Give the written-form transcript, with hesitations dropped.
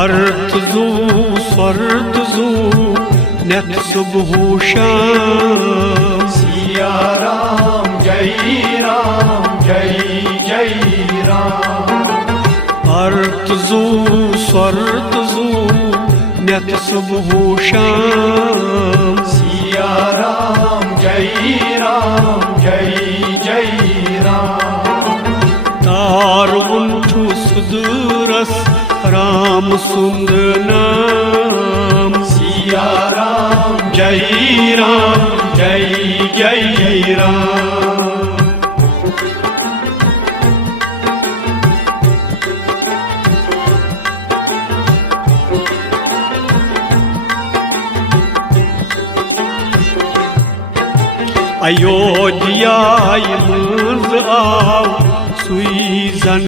अर्तजू स्वर्तजू नेत सुबह शाम। सिया राम जय जय राम। अर्तजू स्वर्तजू नेत सुबह शाम। सिया राम जय राम। तार उन्ठु सुदूरस राम सुंद नाम। सिया राम जय राम। अयोध्या मंज आव